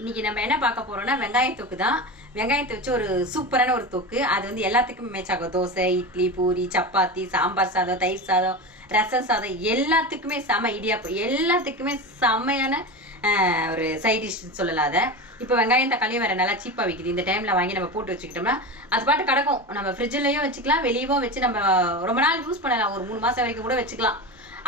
இன்னைக்கு நம்ம என்ன பார்க்க போறோம்னா வெங்காய தொக்கு தான். வெங்காயத்தை வச்சு ஒரு சூப்பரான ஒரு தொக்கு. அது வந்து எல்லாத்துக்குமே மேட்ச் ஆகும். தோசை, இட்லி, பூரி, சப்பாத்தி, சாம்பார் சாதம், தயிர் சாதம், ரசம் சாதம், எல்லாத்துக்குமே செம, இடியாப்பம் எல்லாத்துக்குமே செம்மையான ஒரு சைட் டிஷ் சொல்லலாம். அதை இப்போ வெங்காயம் தக்காளியும் வேற நல்லா சீப்பா விற்கிது. இந்த டைம்ல வாங்கி நம்ம போட்டு வச்சுக்கிட்டோம்னா அது பாட்டு கிடக்கும். நம்ம ஃப்ரிட்ஜ்லயும் வச்சுக்கலாம், வெளியவும் வச்சு நம்ம ரொம்ப நாள் யூஸ் பண்ணலாம். ஒரு 3 மாசம் வரைக்கும் கூட வச்சுக்கலாம்.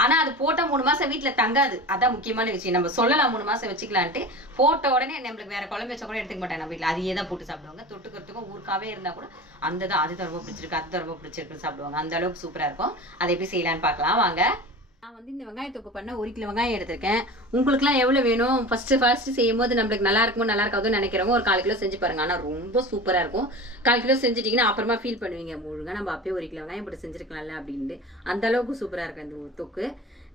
ஆனா அது போட்ட 3 மாசம் வீட்டுல தங்காது. அதான் முக்கியமான விஷயம். நம்ம சொல்லலாம் 3 மாசம் வச்சுக்கலான்ட்டு, போட்ட உடனே நம்மளுக்கு வேற குழம்பு வச்சா கூட எடுத்துக்க மாட்டாங்க. நம்ம வீட்டுல அதையே தான் போட்டு சாப்பிடுவாங்க. தொட்டுக்கிறதுக்கும் ஊருக்காவே இருந்தா கூட அதுதான் ரொம்ப பிடிச்சிருக்கு, அதுதான் ரொம்ப பிடிச்சிருக்குன்னு சாப்பிடுவாங்க. அந்த அளவுக்கு சூப்பரா இருக்கும். அதை எப்படி செய்யலான்னு பார்க்கலாம் வாங்க. நான் வந்து இந்த வெங்காய தொக்கு பண்ண 1 கிலோ வெங்காயம் எடுத்திருக்கேன். உங்களுக்குலாம் எவ்வளவு வேணும்? ஃபர்ஸ்ட் செய்யும் போது நம்மளுக்கு நல்லா இருக்குமோ நல்லா இருக்காதுன்னு நினைக்கிறவங்க ஒரு 1/4 கிலோ செஞ்சு பாருங்க. ஆனா ரொம்ப சூப்பரா இருக்கும். 1/4 கிலோ செஞ்சுட்டீங்கன்னா அப்புறமா ஃபீல் பண்ணுவீங்க, முழுங்க நம்ம அப்பயே 1 கிலோ வெங்காயம் போட்டு செஞ்சிருக்கலாம்ல அப்படின்ட்டு. அந்த அளவுக்கு சூப்பரா இருக்கும் இந்த தொக்கு.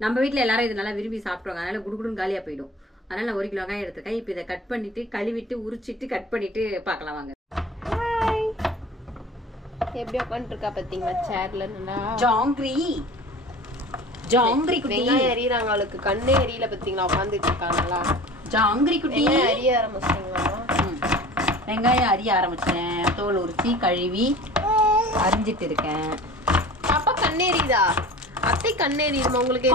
நம்ம வீட்டுல எல்லாரும் இது நல்லா விரும்பி சாப்பிடுவாங்க. அதனால குடுகுடுன்னு காலியா போயிடும். அதனால நான் 1 கிலோ வெங்காயம் எடுத்திருக்கேன். இப்போ இதை கட் பண்ணிட்டு கழுவிட்டு உரிச்சிட்டு கட் பண்ணிட்டு பார்க்கலாம் வாங்க. எப்படி உட்காந்துட்டு இருக்கா பாத்தீங்களா சேர்ல? ஜாங்கிரி குட்டி எரியறாங்க. அவளுக்கு கண்ணே எரியல பாத்தீங்களா? உட்காந்துட்டு இருக்காங்களா ஜாங்கிரி குட்டி? எரிய ஆரம்பிச்சிட்டீங்களா? வெங்காயம் அரிய ஆரம்பிச்சேன். தோல் உரிச்சி கழுவி அரிஞ்சிட்டு இருக்கேன். பாப்பா கண்ணே எரியுதா? அத்தை கண்ணே எரியுமா உங்களுக்கு?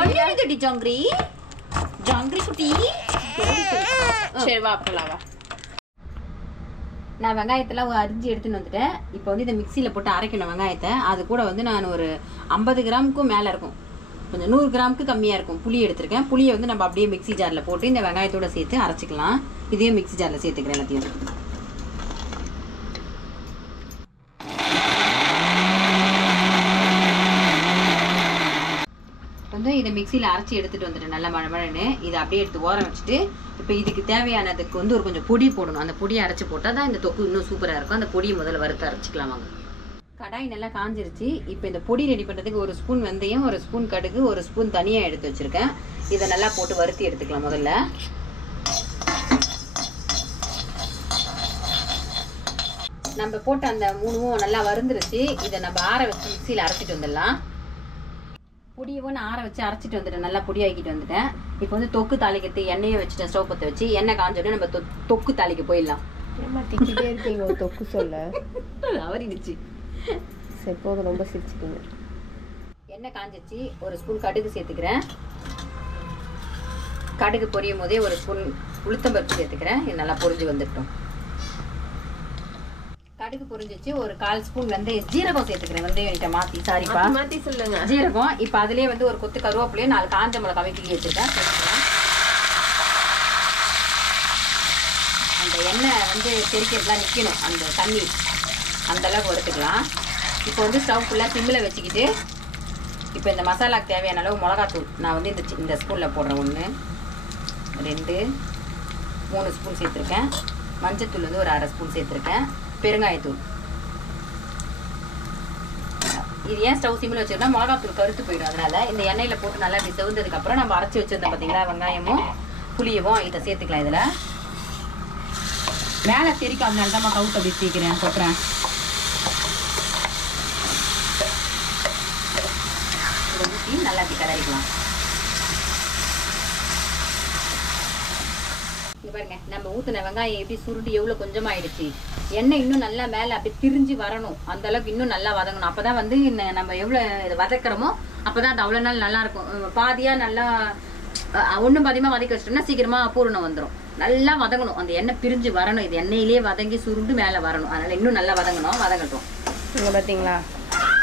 ஜாங்கிரி குட்டி சரி வா அப்பலாம் வா. நான் வெங்காயத்தெல்லாம் அரிஞ்சு எடுத்துன்னு வந்துட்டேன். இப்போ வந்து இதை மிக்சியில் போட்டு அரைக்கணும் வெங்காயத்தை. அது கூட வந்து நான் ஒரு 50 கிராமுக்கும் மேலே இருக்கும், கொஞ்சம் 100 கிராமுக்கு கம்மியாக இருக்கும் புளி எடுத்திருக்கேன். புளியை வந்து நம்ம அப்படியே மிக்சி ஜாரில் போட்டு இந்த வெங்காயத்தோடு சேர்த்து அரைச்சிக்கலாம். இதே மிக்சி ஜாரில் சேர்த்துக்கிறேன் எல்லாத்தையும். வந்து இதை மிக்சியில் அரைச்சி எடுத்துகிட்டு வந்துட்டேன் நல்லா மழன்னு. இதை அப்படியே எடுத்து ஓரம் வச்சுட்டு இப்போ இதுக்கு தேவையானதுக்கு வந்து ஒரு கொஞ்சம் பொடி போடணும். அந்த பொடியை அரைச்சி போட்டால் தான் இந்த தொக்கு இன்னும் சூப்பராக இருக்கும். அந்த பொடியை முதல்ல வறுத்து அரைச்சிக்கலாம் வாங்க. கடாய் நல்லா காஞ்சிருச்சு. இப்போ இந்த பொடி ரெடி பண்ணுறதுக்கு 1 ஸ்பூன் வெந்தயம், 1 ஸ்பூன் கடுகு, 1 ஸ்பூன் தனியாக எடுத்து வச்சுருக்கேன். இதை நல்லா போட்டு வறுத்தி எடுத்துக்கலாம் முதல்ல. நம்ம போட்ட அந்த 3ம் நல்லா வறுந்துருச்சு. இதை நம்ம ஆற வச்சு மிக்சியில் அரைச்சிட்டு வந்துடலாம். பொடியவும் நான் ஆற வச்சு அரைச்சிட்டு வந்துட்டேன், நல்லா பொடியாக்கிட்டு வந்துட்டேன். இப்போ வந்து தொக்கு தாளிக்கிறது எண்ணெயை வச்சுட்டேன். ஸ்டவ் பற்ற வச்சு எண்ணெய் காஞ்சோடனே நம்ம தொக்கு தாளிக்க போயிடலாம். திக்கிட்டே இருக்கீங்க தொக்கு சொல்ல அவரிடுச்சு. சரி போதும், ரொம்ப சிரிச்சுக்கீங்க. எண்ணெய் காஞ்சிச்சு. 1 ஸ்பூன் கடுகு சேர்த்துக்கிறேன். கடுகு பொரியும் போதே 1 ஸ்பூன் உளுத்தம்பருப்பு சேர்த்துக்கிறேன். இது நல்லா பொரிஞ்சு வந்துட்டோம். கடுகு பொரிஞ்சிச்சு. ஒரு 1/4 ஸ்பூன் ஜீரகம் சேர்த்துக்கிறேன். வெந்தயம் மாத்தி சாரிப்பா மாத்தி சொல்லுங்க. ஜீரகம். இப்போ அதுலயே வந்து ஒரு கொத்து கருவேப்பிலையும் 4 காஞ்ச மிளகாவை கிள்ளி வச்சிருக்கேன். அந்த எண்ணெய் வந்து தெறிக்கிறதுலாம் நிற்கணும், அந்த தண்ணி அந்த அளவுக்கு வறுத்துக்கலாம். இப்போ வந்து ஸ்டவ் ஃபுல்லாக சிம்மில் வச்சுக்கிட்டு இப்போ இந்த மசாலாவுக்கு தேவையான அளவு மிளகாத்தூள் நான் வந்து இந்த ஸ்பூனில் போடுறேன். 1 2 3 ஸ்பூன் சேர்த்துருக்கேன். மஞ்சத்தூள் வந்து ஒரு 1/2 ஸ்பூன் சேர்த்துருக்கேன். பெருங்காயத்தூள். இது ஏன் ஸ்டவ் சிம்மில் வச்சுருந்தா மிளகாத்தூள் கருத்து போயிடும். அதனால இந்த எண்ணெயில் போட்டு நல்லா இப்படி செவந்ததுக்கப்புறம் நம்ம அரைச்சி வச்சுருந்தோம் பார்த்தீங்களா வெங்காயமும் புளியவும் இதை சேர்த்துக்கலாம். இதில் மேலே தெரிக்கும், அதனால தான் கவுத்து அப்படி சேர்க்கிறேன், கொட்டுறேன். இதை ஊற்றி நல்லா அப்படி கிளறிக்கலாம். பாருங்க நம்ம ஊத்துன வெங்காயம் எப்படி சுருட்டி எவ்வளவு கொஞ்சமா ஆயிடுச்சு. எண்ணெய் இன்னும் நல்லா மேல அப்படி திரிஞ்சு வரணும். அந்த அளவுக்கு இன்னும் நல்லா வதங்கணும். அப்பதான் வந்து நம்ம எவ்வளவு வதக்குறோமோ அப்பதான் அது அவ்வளவு நாள் நல்லா இருக்கும். பாதியா நல்லா ஒண்ணும் பாதியமா வதக்கி வச்சிட்டோம்னா சீக்கிரமா பூரணம் வந்துடும். நல்லா வதங்கணும், அந்த எண்ணெய் பிரிஞ்சு வரணும். இது எண்ணெயிலேயே வதங்கி சுருண்டு மேல வரணும். அதனால இன்னும் நல்லா வதங்கட்டும். நீங்க பாத்தீங்களா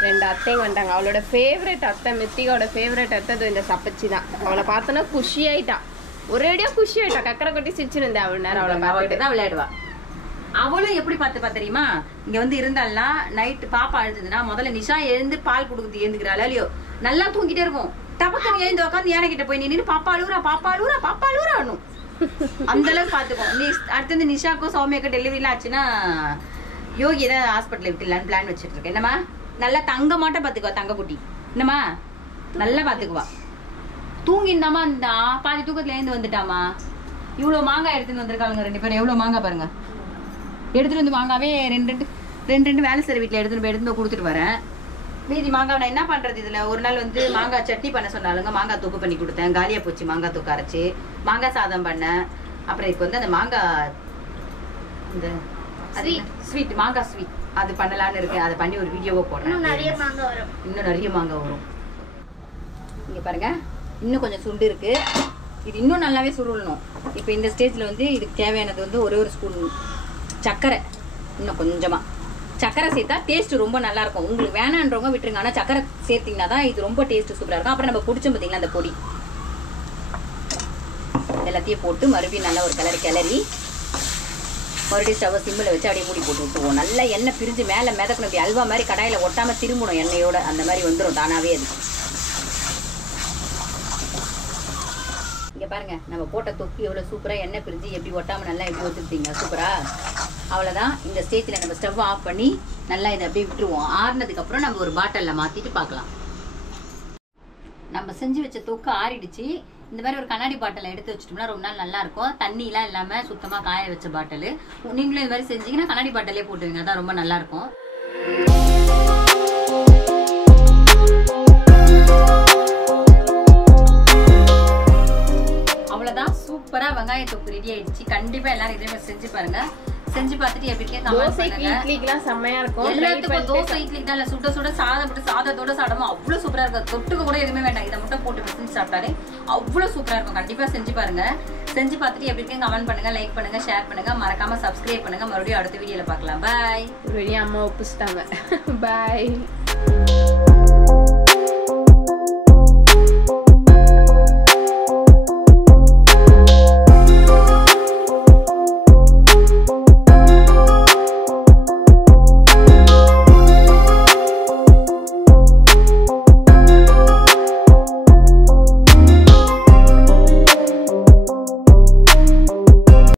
2 அத்தைங்க வந்துட்டாங்க. அவளோட ஃபேவரட் அத்தை, மித்திகாவோட ஃபேவரட் அத்தை இந்த சப்பச்சி தான். அவளை பார்த்தோன்னா குஷி ஆயிட்டா, ஒரேடியா குஷி ஆயிட்டா. கக்கரை கொட்டி சிரிச்சிருந்தேன் அவள் நேரம். அவளை தான் விளையாடுவா. அவளும் எப்படி பார்த்துப்பா தெரியுமா? இங்க வந்து இருந்தாலாம் நைட்டு பாப்பா அழுதுன்னா முதல்ல நிஷா எழுந்து பால் கொடுக்குறது எழுந்துக்கிறாள் இல்லையோ, நல்லா தூங்கிட்டே இருக்கும். டபக்குன்னு எழுந்து உட்காந்து யானை கிட்ட போய் நின்று பாப்பா அழுவுறா அந்த அளவுக்கு பாத்துக்கோ. நீ அடுத்தது நிஷாக்கும் சௌமியாக்கும் டெலிவரிலாம் ஆச்சுன்னா யோகி ஏதாவது ஹாஸ்பிட்டல் விட்டுலான்னு பிளான் வச்சுட்டு இருக்கேன். என்னம்மா நல்லா தங்க மாட்டேன் பாத்துக்குவா, தங்க குட்டி என்னம்மா நல்லா பாத்துக்குவா. தூங்கிந்தாமா இருந்தா பாதி தூக்கத்துல எழுந்து வந்துட்டாமா. இவ்வளவு மாங்காய் எடுத்துன்னு வந்திருக்காங்க 2 பேரும். எவ்வளவு மாங்காய் பாருங்க. எடுத்துட்டு வந்து மாங்காவே 2 வேலை செய்ற வீட்டுல எடுத்துட்டு கொடுத்துட்டு வரேன். மீதி மாங்காய் நான் என்ன பண்றது? இதுல ஒரு நாள் வந்து மாங்காய் சட்னி பண்ண சொன்னாலுங்க, மாங்காய் தொக்கு பண்ணி கொடுத்தேன். காலியா போச்சு மாங்காய் தொக்கு அரைச்சு. மாங்காய் சாதம் பண்ணேன். அப்புறம் இப்போ வந்து அந்த மாங்காய் இந்த ஸ்வீட் மாங்காய் ஸ்வீட் அது பண்ணலான்னு இருக்கு. அதை பண்ணி ஒரு வீடியோவை போடுறேன். இன்னும் நிறைய மாங்காய் வரும். இங்க பாருங்க, இன்னும் கொஞ்சம் சுண்டு இருக்கு. இது இன்னும் நல்லாவே சுருளணும். இப்போ இந்த ஸ்டேஜ்ல வந்து இதுக்கு தேவையானது வந்து ஒரே ஒரு ஸ்பூன் சர்க்கரை, இன்னும் கொஞ்சமா சர்க்கரை சேர்த்தா டேஸ்ட் ரொம்ப நல்லா இருக்கும். உங்களுக்கு வேணான்றவங்க விட்டுருங்க. ஆனா சர்க்கரை சேர்த்தீங்கன்னா தான் இது ரொம்ப டேஸ்ட் சூப்பரா இருக்கும். அப்புறம் நம்ம பிடிச்சோம் பார்த்தீங்களா அந்த பொடி, எல்லாத்தையும் போட்டு மறுபடியும் நல்லா ஒரு கிளறி மறுபடியும் ஸ்டவ் சிம்மில் வச்சு அப்படியே மூடி போட்டு விட்டுருவோம். நல்லா எண்ணெய் பிரிஞ்சு மேலே மிதக்கணும். இப்படி அல்வா மாதிரி கடாயில் ஒட்டாமல் திரும்பணும் எண்ணெயோட. அந்த மாதிரி வந்துடும் தானாவே அது. இங்கே பாருங்க, நம்ம போட்ட தொக்கு எவ்வளோ சூப்பராக எண்ணெய் பிரிஞ்சு எப்படி ஒட்டாமல் நல்லா எப்படி ஒத்துக்கிட்டீங்க சூப்பரா. அவ்வளோதான். இந்த ஸ்டேஜில் நம்ம ஸ்டவ் ஆஃப் பண்ணி நல்லா இதை அப்படியே விட்டுருவோம். ஆறுனதுக்கப்புறம் நம்ம ஒரு பாட்டிலில் மாற்றிட்டு பார்க்கலாம். நம்ம செஞ்சு வச்ச தொக்கு ஆறிடுச்சு. இந்த மாதிரி ஒரு கண்ணாடி பாட்டில் எடுத்து வச்சுட்டோம்னா ரொம்ப நாள் நல்லா இருக்கும். தண்ணிலாம் இல்லாம சுத்தமா காய வச்ச பாட்டில். நீங்களும் இந்த மாதிரி செஞ்சீங்கன்னா கண்ணாடி பாட்டிலே போட்டுவீங்க, அதான் ரொம்ப நல்லா இருக்கும். அவ்வளவுதான், சூப்பரா வெங்காய தொக்கு ரெடி ஆயிடுச்சு. கண்டிப்பா எல்லாரும் இதே மாதிரி செஞ்சு பாருங்க. செஞ்சு பார்த்துட்டு எப்படி இருக்கே கமெண்ட் பண்ணுங்க. இட்லிக்குலாம் செமையா இருக்கும். எல்லாத்துக்கும் தோசை இட்லிக்கு தான் இல்ல, சுட சுட சாதம் போட்டு சாதத்தோட சாப்பிடும்போது அவ்வளவு சூப்பரா இருக்கும். தொட்டுக்க கூட எதுவுமே வேண்டாம், இதை மட்டும் போட்டு பிடிச்சி சாப்பிட்டாலே அவ்வளவு சூப்பரா இருக்கும். கண்டிப்பா செஞ்சு பாருங்க. செஞ்சு பார்த்துட்டு எப்படி இருக்கே கமெண்ட் பண்ணுங்க, லைக் பண்ணுங்க, ஷேர் பண்ணுங்க, மறக்காம சப்ஸ்கிரைப் பண்ணுங்க. மறுபடியும் அடுத்த வீடியோல பார்க்கலாம். பாய். ஒரு வழியா அம்மா ஒப்பிச்சிட்டாங்க. பாய்.